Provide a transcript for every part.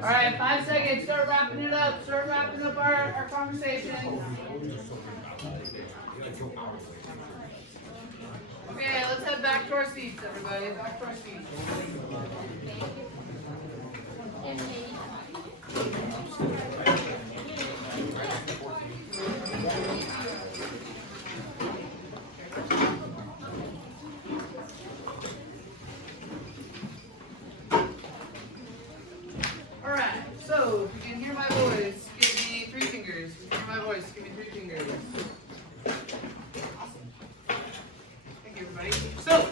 All right, 5 seconds. Start wrapping it up. Start wrapping up our conversation. Okay, let's head back to our seats, everybody. Back to our seats. All right, so if you can hear my voice, give me 3 fingers. If you can hear my voice, give me 3 fingers. Thank you, everybody. So,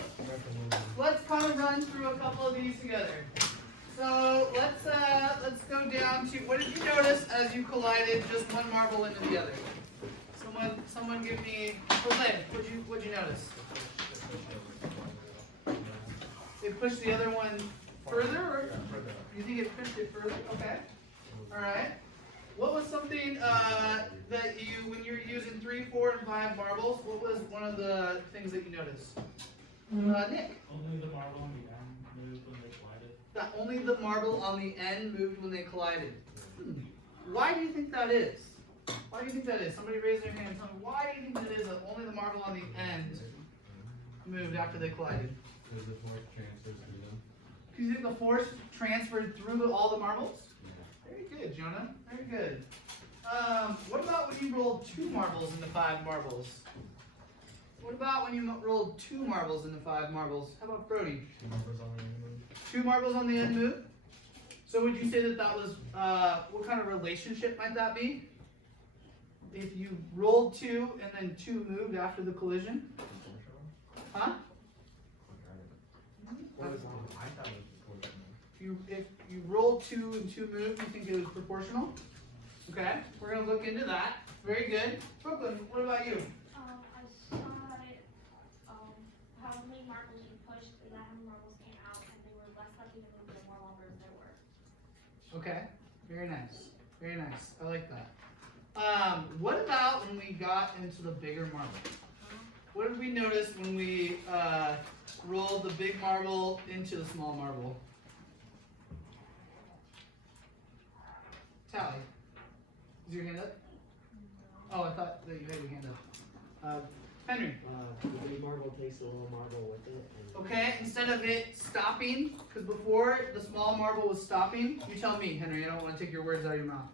let's kind of run through a couple of these together. So, let's go down to, what did you notice as you collided just one marble into the other? Someone give me, Jose, what'd you notice? It pushed the other one further, or you think it pushed it further? Okay. All right. What was something that you, when you were using 3, 4, and 5 marbles, what was one of the things that you noticed? Nick? Only the marble on the end moved when they collided. That only the marble on the end moved when they collided. Why do you think that is? Why do you think that is? Somebody raise their hand and tell me, why do you think that is that only the marble on the end moved after they collided? Because the force transfers through them. Do you think the force transferred through all the marbles? Yeah. Very good, Jonah. Very good. What about when you rolled 2 marbles into 5 marbles? What about when you rolled 2 marbles into 5 marbles? How about Brody? 2 numbers on the end move. 2 marbles on the end move? So would you say that that was, what kind of relationship might that be? If you rolled 2 and then 2 moved after the collision? Huh? Horizontal. I thought it was proportional. If you rolled 2 and 2 moved, you think it was proportional? Okay, we're going to look into that. Very good. Brooklyn, what about you? I saw it, how many marbles you pushed and how many marbles came out, and they were less likely to move the more longer as they were. Okay, very nice. Very nice. I like that. What about when we got into the bigger marble? What did we notice when we rolled the big marble into the small marble? Tally, is your hand up? Oh, I thought that you had your hand up. Henry. The big marble takes the little marble with it. And Okay, instead of it stopping, because before the small marble was stopping, you tell me, Henry, I don't want to take your words out of your mouth.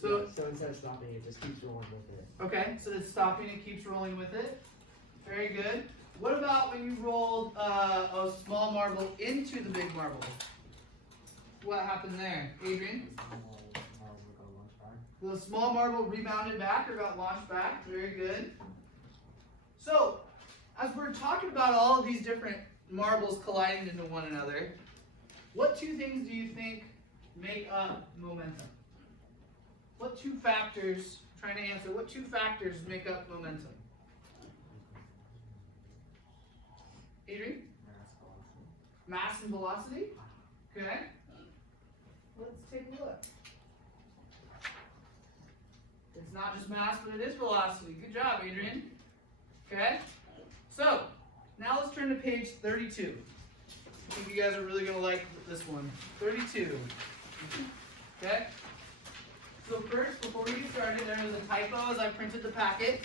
So, so instead of stopping, it just keeps rolling with it. okay, so it's stopping, it keeps rolling with it. Very good. What about when you rolled a small marble into the big marble? What happened there? Adrian? The small marble rebounded back or got launched back. Very good. So, as we're talking about all of these different marbles colliding into one another, what 2 things do you think make up momentum? What 2 factors, trying to answer, what 2 factors make up momentum? Adrian? Mass and velocity. Okay. Let's take a look. It's not just mass, but it is velocity. Good job, Adrian. Okay. So, now let's turn to page 32. I think you guys are really going to like this one. 32. Okay. So first, before we get started, there was a typo as I printed the packet.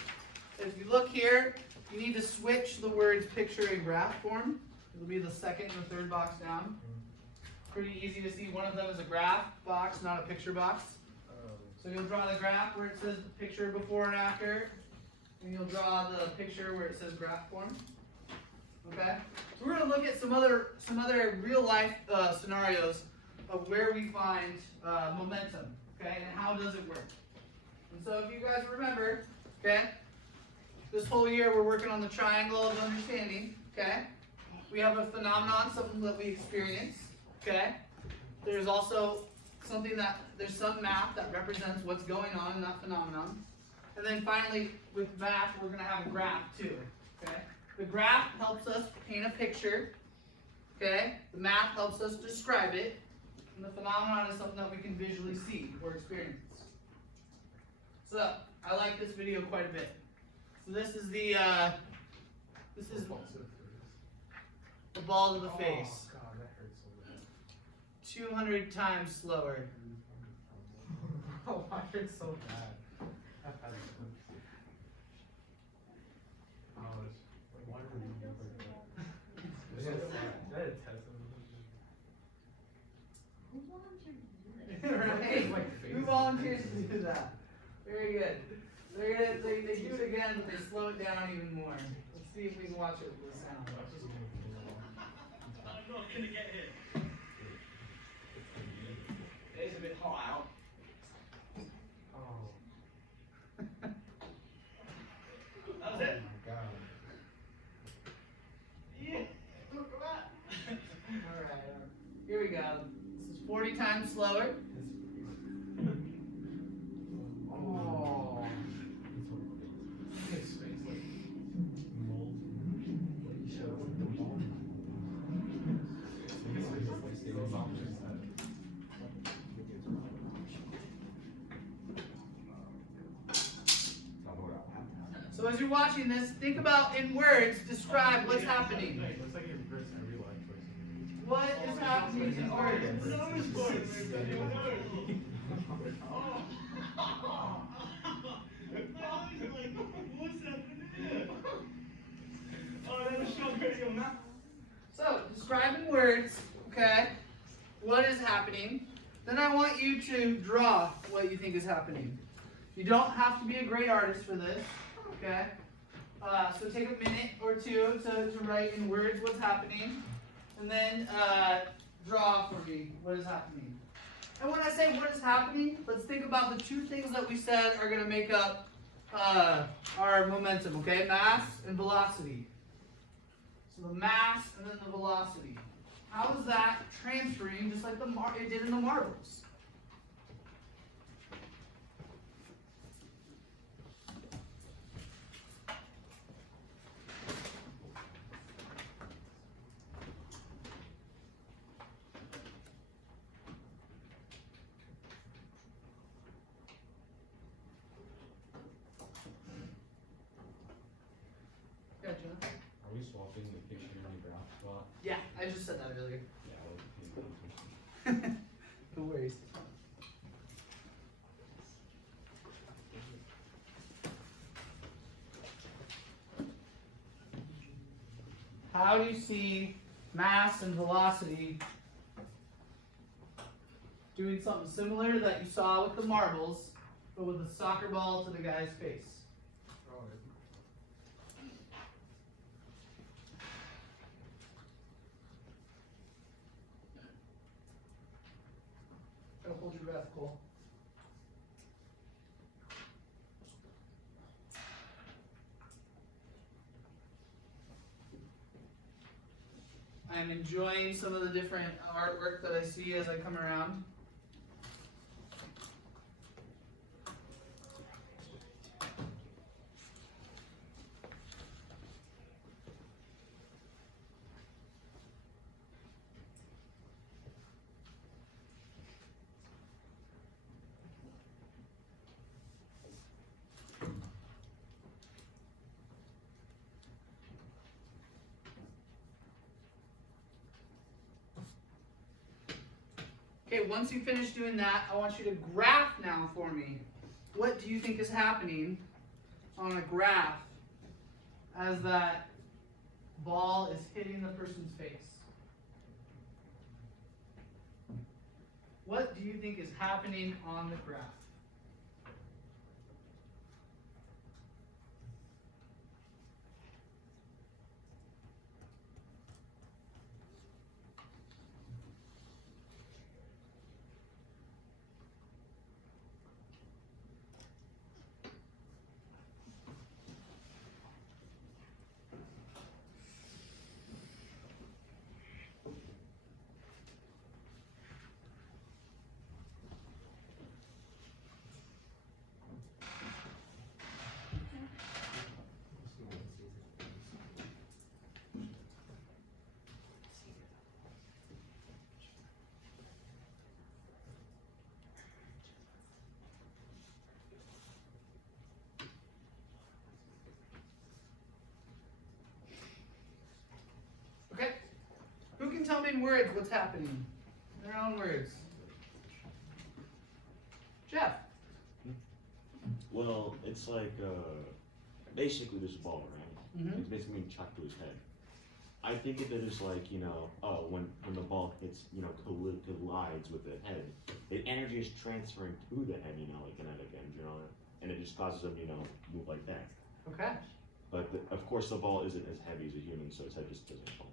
If you look here, you need to switch the words picture and graph form. It'll be the second and the third box down. Pretty easy to see. One of them is a graph box, not a picture box. So you'll draw the graph where it says picture before and after, and you'll draw the picture where it says graph form. Okay? So we're going to look at some other real life scenarios of where we find momentum. Okay, and how does it work? And so if you guys remember, okay, this whole year we're working on the triangle of understanding, okay? We have a phenomenon, something that we experience, okay? There's also there's some math that represents what's going on in that phenomenon. And then finally, with math, we're gonna have a graph too, okay? The graph helps us paint a picture, okay? The math helps us describe it. And the phenomenon is something that we can visually see or experience. So, I like this video quite a bit. So this is the ball to the face. Oh, God, that hurts so bad. 200 times slower? Oh, why are you so bad? I've had it. Oh, it's why are you like that? It's so sad. That test Who volunteered to do this? Right? Like Who volunteers to do that? Very good. They do it again, but they slow it down even more. Let's see if we can watch it with the sound. I'm not gonna get hit. It's a bit hot out. Oh. That was it. Oh my god. Yeah. Look at that. Alright, here we go. This is 40 times slower. Oh. His face like mold. He showed up the ball. So as you're watching this, think about in words, describe what's happening. It looks like he regrets every life choice. What is happening in words? Nose voice. Your nose. What's happening here? Oh, that was so crazy on that. So, describe in words, okay, what is happening. Then I want you to draw what you think is happening. You don't have to be a great artist for this, okay? So take a minute or two to write in words what's happening. And then draw for me what is happening. And when I say what is happening, let's think about the two things that we said are going to make up our momentum, okay? Mass and velocity. So the mass and then the velocity. How is that transferring just like it did in the marbles? Yeah, Jonah? Are we swapping the picture in the graph spot? Yeah, I just said that earlier. Yeah, I was paying attention. No worries. How do you see mass and velocity doing something similar that you saw with the marbles, but with a soccer ball to the guy's face? Gotta hold your breath, Cole. I'm enjoying some of the different artwork that I see as I come around. Okay, once you finish doing that, I want you to graph now for me. What do you think is happening on a graph as that ball is hitting the person's face? What do you think is happening on the graph? Okay? Who can tell me in words what's happening? their own words. Jeff. Well, it's like, basically this ball, right? Mm-hmm. It's basically being chucked to his head. I think of it as like, when the ball hits, collides with the head, the energy is transferring to the head, like kinetic energy, and it just causes him, move like that. Okay. But of course the ball isn't as heavy as a human, so his head just doesn't fall.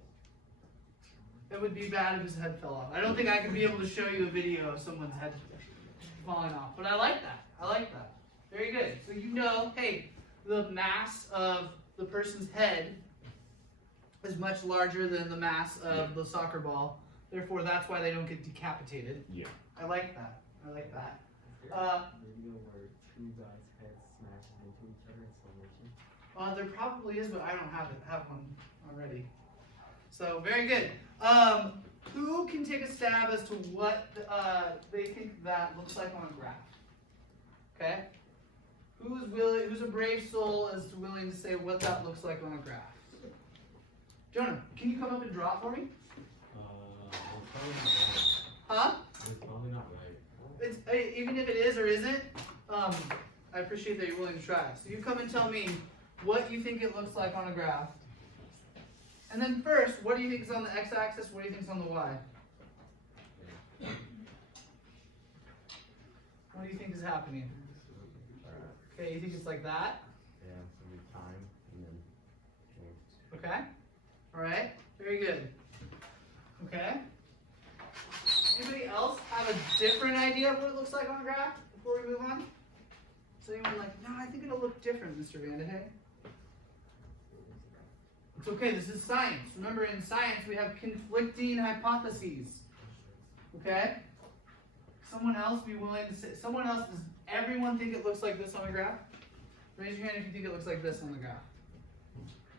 It would be bad if his head fell off. I don't think I could be able to show you a video of someone's head falling off, but I like that. I like that. Very good. So hey, the mass of the person's head is much larger than the mass of the soccer ball. Therefore, that's why they don't get decapitated. Yeah. I like that. I like that. Is there a video where two guys' heads smashes into each other in slow motion? There probably is, but I don't have one already. So very good. Who can take a stab as to what they think that looks like on a graph? Okay. Who's a brave soul as to willing to say what that looks like on a graph? Jonah, can you come up and draw it for me? Probably not right. Huh? It's probably not right. It's even if it is or isn't, I appreciate that you're willing to try. So you come and tell me what you think it looks like on a graph. And then first, what do you think is on the x-axis? What do you think is on the y? What do you think is happening? Okay, you think it's like that? Yeah, every time, and then change. Okay. All right. Very good. Okay. Anybody else have a different idea of what it looks like on a graph before we move on? So anyone no, I think it'll look different, Mr. Vandehey. It's okay, this is science. Remember, in science, we have conflicting hypotheses. Okay? Someone else be willing to say, does everyone think it looks like this on a graph? Raise your hand if you think it looks like this on the graph.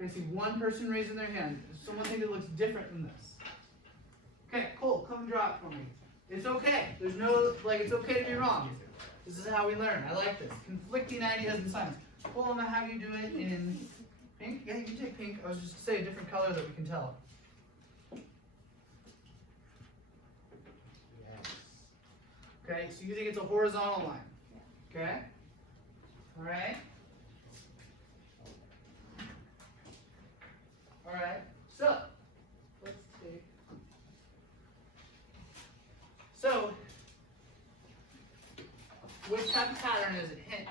I see one person raising their hand. Does someone think it looks different than this? Okay, Cole, come and draw it for me. It's okay. There's no, it's okay to be wrong. This is how we learn. I like this. Conflicting ideas in science. Cole, I'm going to have you do it in pink. Yeah, you can take pink. I was just saying a different color that we can tell. Yes. Okay, so you think it's a horizontal line. Okay? All right? All right. So, let's take. So, which type of pattern is it? Hint.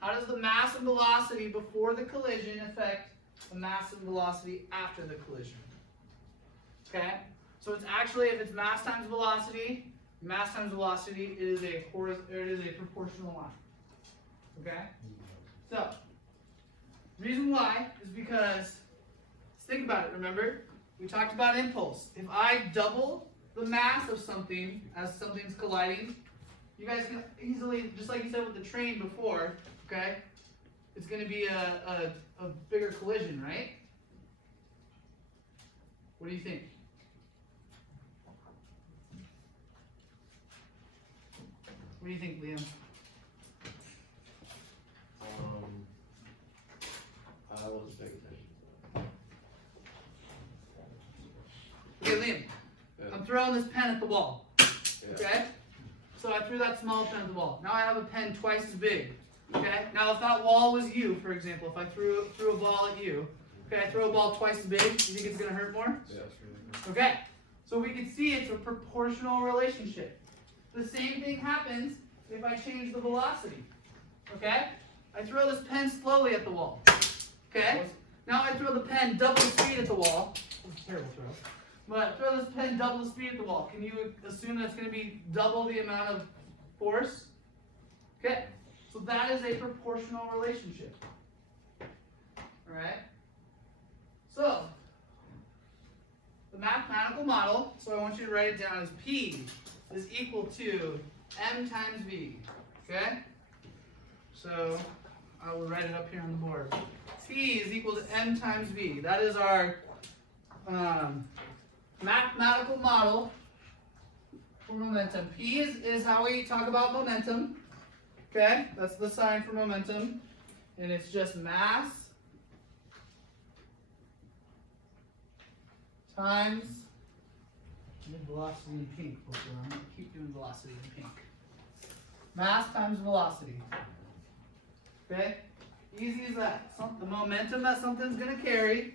How does the mass and velocity before the collision affect the mass and velocity after the collision? Okay? So it's actually, if it's mass times velocity, it is a proportional line. Okay? So, reason why is because, think about it, remember? We talked about impulse. If I double the mass of something as something's colliding, you guys can easily, just like you said with the train before, okay? It's going to be a bigger collision, right? What do you think? What do you think, Liam? I wasn't paying attention. Okay, Liam. Yeah. I'm throwing this pen at the wall. Yeah. Okay? So I threw that small pen at the wall. Now I have a pen twice as big. Okay? Now if that wall was you, for example, if I threw a ball at you, okay, I throw a ball twice as big, you think it's going to hurt more? Yeah. Okay. So we can see it's a proportional relationship. The same thing happens if I change the velocity. Okay? I throw this pen slowly at the wall. Okay? Now I throw the pen double the speed at the wall. That's a terrible throw. But throw this pen double the speed at the wall. Can you assume that's going to be double the amount of force? Okay. So that is a proportional relationship. Alright? So, the mathematical model, so I want you to write it down as P is equal to M times V. Okay? So, I will write it up here on the board. P is equal to M times V. That is our mathematical model for momentum. P is how we talk about momentum. Okay? That's the sign for momentum. And it's just mass times I did velocity in pink before. I'm gonna keep doing velocity in pink. Mass times velocity. Okay? Easy as that. The momentum that something's gonna carry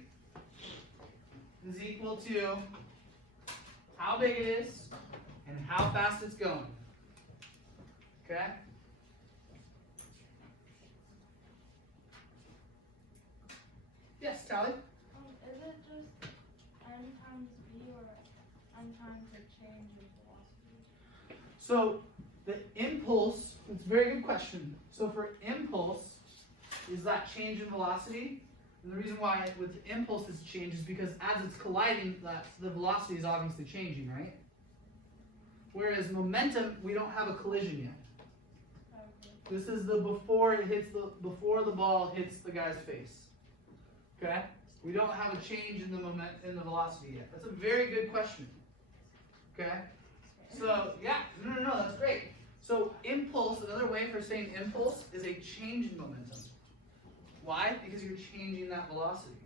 is equal to how big it is and how fast it's going. Okay? Yes, Tally? Is it just n times v or n times the change in velocity? So the impulse, it's a very good question. So for impulse, is that change in velocity? And the reason why with impulse it's changed is because as it's colliding, the velocity is obviously changing, right? Whereas momentum, we don't have a collision yet. Okay. This is the before the ball hits the guy's face. Okay? We don't have a change in the velocity yet. That's a very good question. Okay? So yeah, no, that's great. So impulse, another way for saying impulse is a change in momentum. Why? Because you're changing that velocity.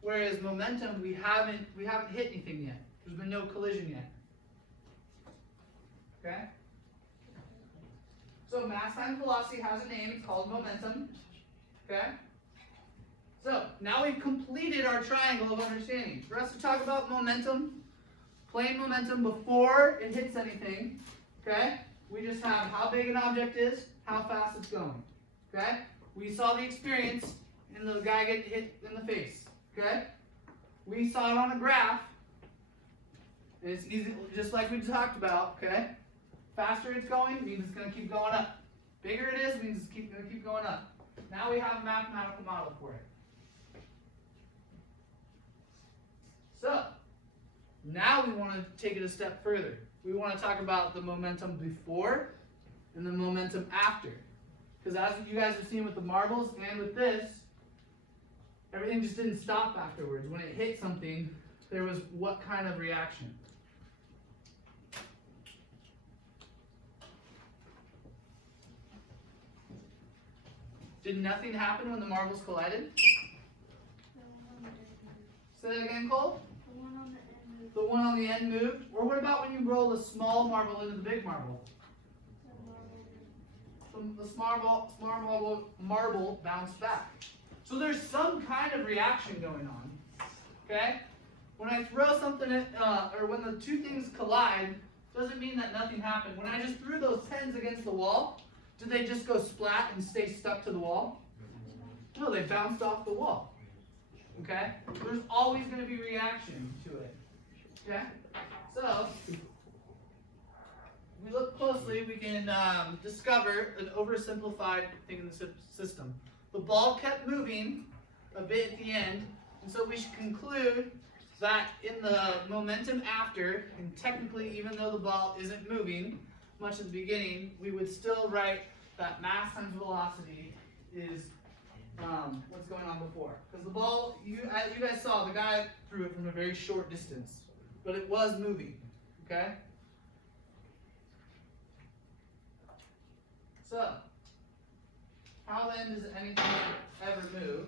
Whereas momentum, we haven't hit anything yet. There's been no collision yet. Okay? So mass times velocity has a name, it's called momentum. Okay? So now we've completed our triangle of understanding. For us to talk about momentum, plain momentum before it hits anything, okay? We just have how big an object is, how fast it's going. Okay? We saw the experience in the guy get hit in the face. Okay? We saw it on a graph. And it's easy, just like we talked about, okay? Faster it's going means it's going to keep going up. Bigger it is means it's going to keep going up. Now we have a mathematical model for it. So, now we want to take it a step further. We want to talk about the momentum before and the momentum after. Because as you guys have seen with the marbles and with this, everything just didn't stop afterwards. When it hit something, there was what kind of reaction? Did nothing happen when the marbles collided? The one on the end moved. Say that again, Cole? The one on the end moved. The one on the end moved? Or what about when you roll a small marble into the big marble? The small marble bounced back. So there's some kind of reaction going on. Okay? When I throw something at, or when the two things collide, doesn't mean that nothing happened. When I just threw those pens against the wall, did they just go splat and stay stuck to the wall? No, they bounced off the wall. Okay? There's always going to be reaction to it. Okay? So, if we look closely, we can discover an oversimplified thing in the system. The ball kept moving a bit at the end, and so we should conclude that in the momentum after, and technically even though the ball isn't moving much at the beginning, we would still write that mass times velocity is what's going on before. Because the ball, you guys saw, the guy threw it from a very short distance, but it was moving, okay? So, how then does anything ever move?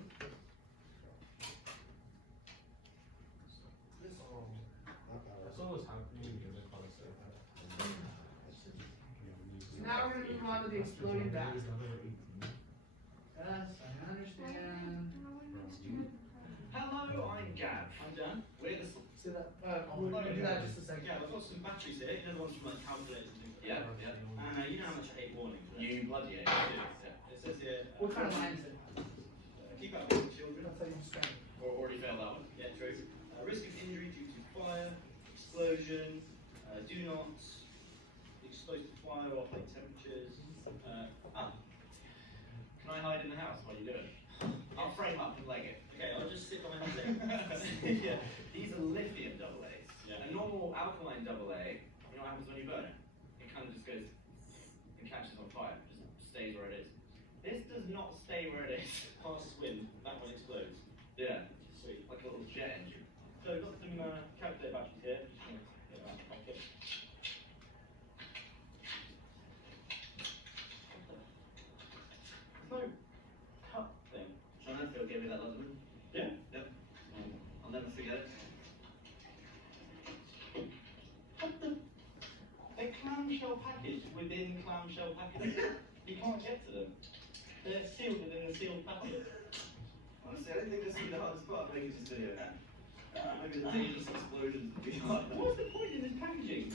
That's what was happening in the concept. So now we're going to move on to the exploding basket. Yes, I understand. Hello, I'm Gav. I'm Dan. We're the. So that, we're going to do that in just a second. Yeah, I've got some batteries here. You know, the ones from like calculators and things like that. Yeah. And you know how much I hate warnings. Right? You bloody hate it. Yeah. It says here. What kind of line is it? Keep out with children. That's how you describe it. Or already failed that one. Yeah, true. Risk of injury due to fire, explosion. Do not exposed to fire or high temperatures. Can I hide in the house while you do it? I'll frame up and leg it. Okay, I'll just sit on my hand. Yeah. These are lithium AA's. Yeah. A normal alkaline AA, you know what happens when you burn it? It kind of just goes and catches on fire. Just stays where it is. This does not stay where it is. Passes wind, that one explodes. Yeah. Sweet. Like a little jet engine. So we've got some calculator batteries here. Just gonna get that out of my pocket. There's no cup thing. I don't know if they'll give me that last one. Yeah. Yep. I'll never forget it. clamshell package within clamshell package. You can't get to them. They're sealed within a sealed package. Honestly, I didn't think this would be the hardest part of making this video. Maybe the dangerous explosions would be hard. What's the point in this packaging?